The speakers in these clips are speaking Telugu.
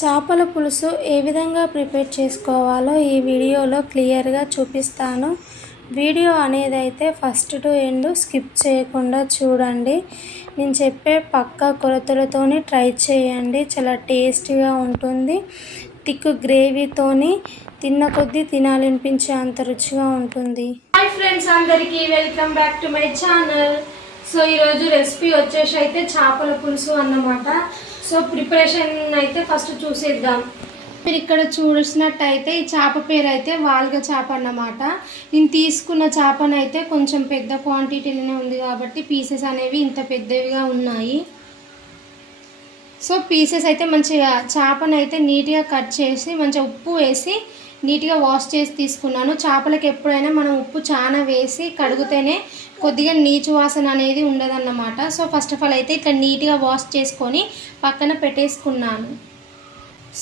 చేపల పులుసు ఏ విధంగా ప్రిపేర్ చేసుకోవాలో ఈ వీడియోలో క్లియర్గా చూపిస్తాను. వీడియో అనేది అయితే ఫస్ట్ టు ఎండ్ స్కిప్ చేయకుండా చూడండి. నేను చెప్పే పక్క కొలతలతోని ట్రై చేయండి. చాలా టేస్టీగా ఉంటుంది. థిక్ గ్రేవీతోని తిన్న కొద్దీ తినాలనిపించే అంత రుచిగా ఉంటుంది. హాయ్ ఫ్రెండ్స్ అందరికీ welcome back to my channel. So ఈరోజు రెసిపీ వచ్చేసి అయితే చేపల పులుసు అన్నమాట. సో ప్రిపరేషన్ అయితే ఫస్ట్ చూసేద్దాం. మీరు ఇక్కడ చూసినట్టయితే ఈ చేప పేరు అయితే వాల్గ చేప అన్నమాట. నేను తీసుకున్న చేపనైతే కొంచెం పెద్ద క్వాంటిటీలోనే ఉంది కాబట్టి పీసెస్ అనేవి ఇంత పెద్దవిగా ఉన్నాయి. సో పీసెస్ అయితే మంచిగా చేపను అయితే నీట్గా కట్ చేసి మంచిగా ఉప్పు వేసి నీట్గా వాష్ చేసి తీసుకున్నాను. చేపలకి ఎప్పుడైనా మనం ఉప్పు చాలా వేసి కడిగితేనే కొద్దిగా నీచు వాసన అనేది ఉండదన్నమాట. సో ఫస్ట్ ఆఫ్ ఆల్ అయితే ఇట్లా నీట్గా వాష్ చేసుకొని పక్కన పెట్టేసుకున్నాను.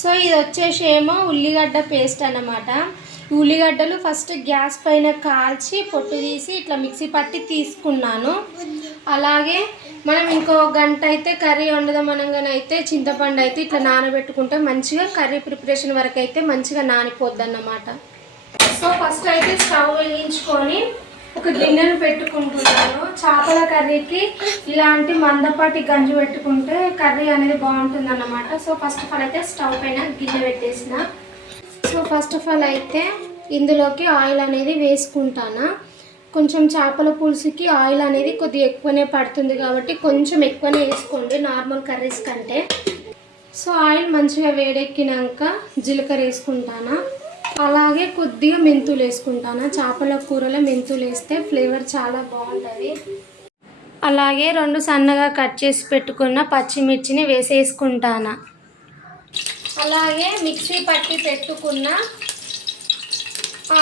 సో ఇది వచ్చేసి ఏమో ఉల్లిగడ్డ పేస్ట్ అన్నమాట. ఉల్లిగడ్డలు ఫస్ట్ గ్యాస్ పైన కాల్చి పొట్టు తీసి ఇట్లా మిక్సీ పట్టి తీసుకున్నాను. అలాగే మనం ఇంకో గంట అయితే కర్రీ వండదాం అనగానైతే చింతపండు అయితే ఇట్లా నానబెట్టుకుంటే మంచిగా కర్రీ ప్రిపరేషన్ వరకు అయితే మంచిగా నానిపోద్ది అన్నమాట సో ఫస్ట్ అయితే స్టవ్ వెలిగించుకొని ఒక గిన్నెను పెట్టుకుంటున్నాను. చేపల కర్రీకి ఇలాంటి మందపాటి గంజి పెట్టుకుంటే కర్రీ అనేది బాగుంటుంది అన్నమాట సో ఫస్ట్ ఆఫ్ ఆల్ అయితే స్టవ్ పైన గిన్నె పెట్టేసిన. సో ఫస్ట్ ఆఫ్ ఆల్ అయితే ఇందులోకి ఆయిల్ అనేది వేసుకుంటాను. కొంచెం చేపల పులుసుకి ఆయిల్ అనేది కొద్దిగా ఎక్కువనే పడుతుంది కాబట్టి కొంచెం ఎక్కువనే వేసుకోండి నార్మల్ కర్రీస్ కంటే. సో ఆయిల్ మంచిగా వేడెక్కినాక జీలకర్ర వేసుకుంటాను. అలాగే కొద్దిగా మెంతులు వేసుకుంటాను. చేపల కూరలో మెంతులు వేస్తే ఫ్లేవర్ చాలా బాగుంటుంది. అలాగే రెండు సన్నగా కట్ చేసి పెట్టుకున్న పచ్చిమిర్చిని వేసేసుకుంటాను. అలాగే మిక్సీ పట్టి పెట్టుకున్న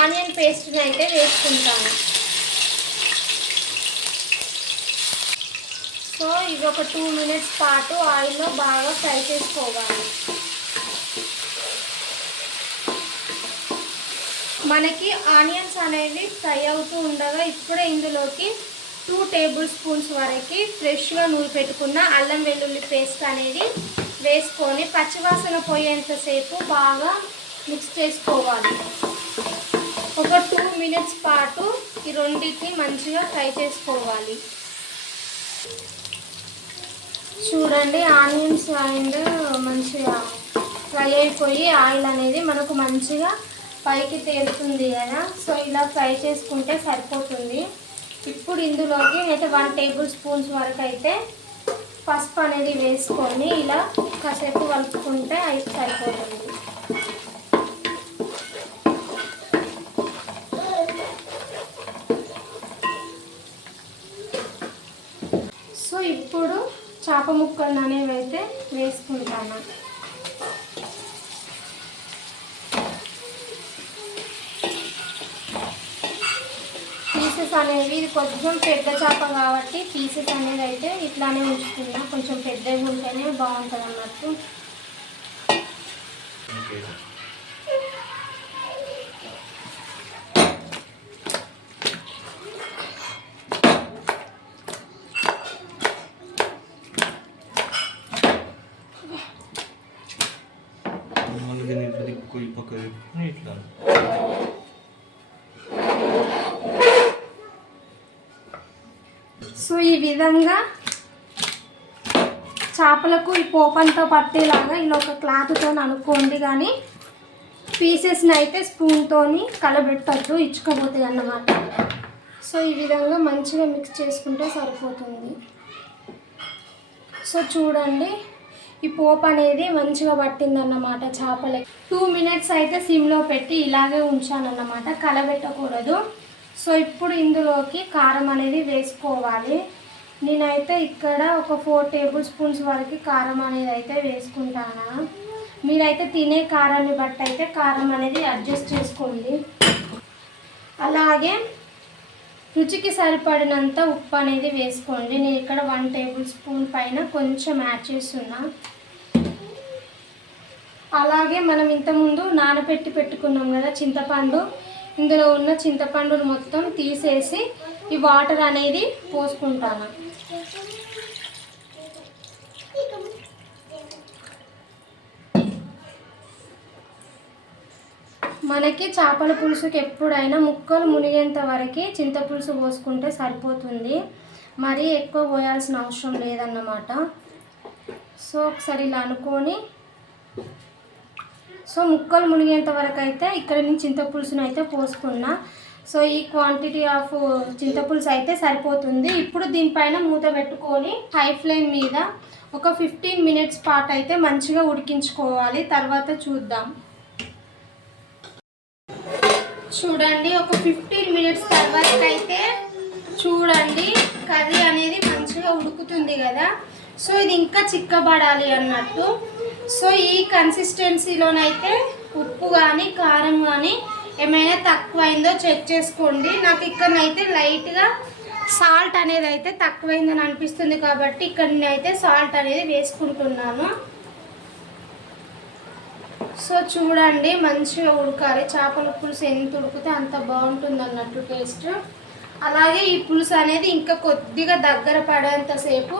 ఆనియన్ పేస్ట్ని అయితే వేసుకుంటాను. సో ఇది ఒక టూ మినిట్స్ పాటు ఆయిల్లో బాగా ఫ్రై చేసుకోవాలి. మనకి ఆనియన్స్ అనేవి ఫ్రై అవుతూ ఉండగా ఇప్పుడే ఇందులోకి టూ టేబుల్ స్పూన్స్ వరకు ఫ్రెష్గా నూరి పెట్టుకున్న అల్లం వెల్లుల్లి పేస్ట్ అనేది వేసుకొని పచ్చివాసన పోయేంతసేపు బాగా మిక్స్ చేసుకోవాలి. ఒక టూ మినిట్స్ పాటు ఈ రెండింటిని మంచిగా ఫ్రై చేసుకోవాలి. చూడండి ఆనియన్స్ అండ్ మంచిగా ఫ్రై అయిపోయి ఆయిల్ అనేది మనకు మంచిగా పైకి తేలుతుంది కదా. సో ఇలా ఫ్రై చేసుకుంటే సరిపోతుంది. ఇప్పుడు ఇందులోకి అయితే వన్ టేబుల్ స్పూన్స్ వరకు అయితే పసుపు అనేది వేసుకొని ఇలా కాసేపు కలుపుకుంటే అయితే సరిపోతుంది సో ఇప్పుడు చేప ముక్కలు అనేవి అయితే వేసుకుంటాను. పీసెస్ అనేవి ఇది కొంచెం పెద్ద చేప కాబట్టి పీసెస్ అనేది అయితే ఇట్లానే ఉంచుకున్నా కొంచెం పెద్దగా ఉంటేనే బాగుంటుంది అన్నట్టు సో ఈ విధంగా చేపలకు ఈ పోపంతో పట్టేలాగా ఇలా ఒక క్లాత్తో అనుకోండి కానీ పీసెస్ని అయితే స్పూన్తోని కలబెట్టద్దు ఇచ్చుకోపోతాయి అన్నమాట. సో ఈ విధంగా మంచిగా మిక్స్ చేసుకుంటే సరిపోతుంది. సో చూడండి ఈ పోపు అనేది మంచిగా పట్టిందన్నమాట చేపలకి. టూ మినిట్స్ అయితే సిమ్లో పెట్టి ఇలాగే ఉంచానన్నమాట కలబెట్టకూడదు. సో ఇప్పుడు ఇందులోకి కారం అనేది వేసుకోవాలి. నేనైతే ఇక్కడ ఒక ఫోర్ టేబుల్ స్పూన్స్ వరకు కారం అనేది అయితే వేసుకుంటాను. మీరైతే తినే కారాన్ని బట్టి అయితే కారం అనేది అడ్జస్ట్ చేసుకోండి. అలాగే రుచికి సరిపడినంత ఉప్పు అనేది వేసుకోండి. నేను ఇక్కడ వన్ టేబుల్ స్పూన్ పైన కొంచెం యాడ్ చేస్తున్నా. అలాగే మనం ఇంతకుముందు నానబెట్టి పెట్టుకున్నాం కదా చింతపండు. ఇందులో ఉన్న చింతపండును మొత్తం తీసేసి ఈ వాటర్ అనేది పోసుకుంటాను. మనకి చేపల పులుసుకి ఎప్పుడైనా ముక్కలు మునిగేంత వరకు చింతపులుసు పోసుకుంటే సరిపోతుంది. మరీ ఎక్కువ పోయాల్సిన అవసరం లేదన్నమాట. సో ఒకసారి ఇలా అనుకొని సో ముక్కలు మునిగేంత వరకు అయితే ఇక్కడ నుంచి చింతపులుసును అయితే పోసుకున్నా. సో ఈ క్వాంటిటీ ఆఫ్ చింతపులుసు అయితే సరిపోతుంది. ఇప్పుడు దీనిపైన మూత పెట్టుకొని హై ఫ్లేమ్ మీద ఒక ఫిఫ్టీన్ మినిట్స్ పాటు అయితే మంచిగా ఉడికించుకోవాలి. తర్వాత చూద్దాం. చూడండి ఒక ఫిఫ్టీన్ మినిట్స్ తర్వాత అయితే చూడండి కర్రీ అనేది మంచిగా ఉడుకుతుంది కదా. సో ఇది ఇంకా చిక్కబడాలి అన్నట్టు. సో ఈ కన్సిస్టెన్సీలోనైతే ఉప్పు కానీ కారం కానీ ఏమైనా తక్కువైందో చెక్ చేసుకోండి. నాకు ఇక్కడనైతే లైట్గా సాల్ట్ అనేది అయితే తక్కువైందని అనిపిస్తుంది కాబట్టి ఇక్కడ నేనైతే సాల్ట్ అనేది వేసుకుంటున్నాను. సో చూడండి మంచిగా ఉడకాలి. చేపల పులుసు ఎంత ఉడికితే అంత బాగుంటుంది అన్నట్టు టేస్ట్ అలాగే ఈ పులుసు అనేది ఇంకా కొద్దిగా దగ్గర పడేంతసేపు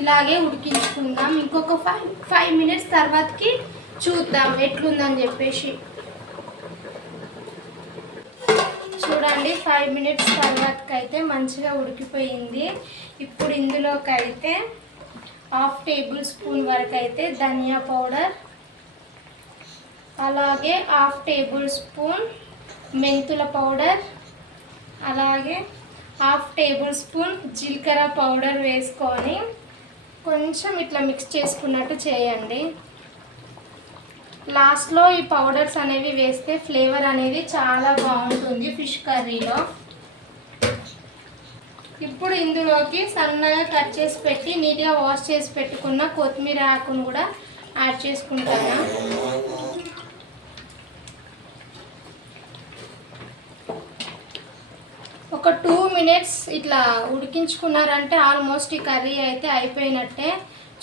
ఇలాగే ఉడికించుకుందాం. ఇంకొక ఫైవ్ ఫైవ్ మినిట్స్ తర్వాతకి చూద్దాం ఎట్లుందని చెప్పేసి. చూడండి ఫైవ్ మినిట్స్ తర్వాతకైతే మంచిగా ఉడికిపోయింది. ఇప్పుడు ఇందులోకైతే హాఫ్ టేబుల్ స్పూన్ వరకు అయితే ధనియా పౌడర్. అలాగే హాఫ్ టేబుల్ స్పూన్ మెంతుల పౌడర్. అలాగే హాఫ్ టేబుల్ స్పూన్ జీలకర్ర పౌడర్ వేసుకొని కొంచెం ఇట్లా మిక్స్ చేసుకున్నట్టు చేయండి. లాస్ట్లో ఈ పౌడర్స్ అనేవి వేస్తే ఫ్లేవర్ అనేది చాలా బాగుంటుంది ఫిష్ కర్రీలో ఇప్పుడు ఇందులోకి సన్నగా కట్ చేసి పెట్టి నీట్గా వాష్ చేసి పెట్టుకున్న కొత్తిమీర ఆకును కూడా యాడ్ చేసుకుంటాను. ఒక టూ మినిట్స్ ఇట్లా ఉడికించుకున్నారంటే ఆల్మోస్ట్ ఈ కర్రీ అయితే అయిపోయినట్టే.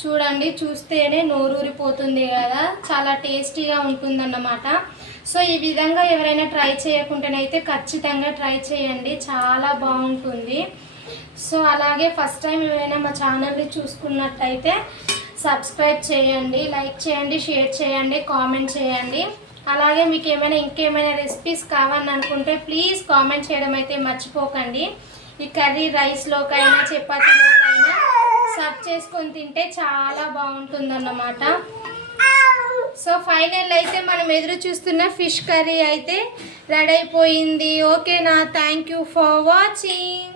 చూడండి చూస్తేనే నోరూరిపోతుంది కదా. చాలా టేస్టీగా ఉంటుందన్నమాట. సో ఈ విధంగా ఎవరైనా ట్రై చేయకుంటేనైతే ఖచ్చితంగా ట్రై చేయండి. చాలా బాగుంటుంది. సో అలాగే ఫస్ట్ టైం ఎవరైనా మా ఛానల్ని చూసుకున్నట్టయితే సబ్స్క్రైబ్ చేయండి లైక్ చేయండి షేర్ చేయండి కామెంట్ చేయండి. అలాగే మీకు ఏమైనా ఇంకేమైనా రెసిపీస్ కావాలని అనుకుంటే ప్లీజ్ కామెంట్ చేయడం అయితే మర్చిపోకండి. ఈ కర్రీ రైస్లోకైనా చపాతీలోకైనా సర్వ్ చేసుకొని తింటే చాలా బాగుంటుందన్నమాట. సో ఫైనల్ అయితే మనం ఎదురు చూస్తున్న ఫిష్ కర్రీ అయితే రెడీ అయిపోయింది. ఓకేనా థ్యాంక్ యూ ఫర్ వాచింగ్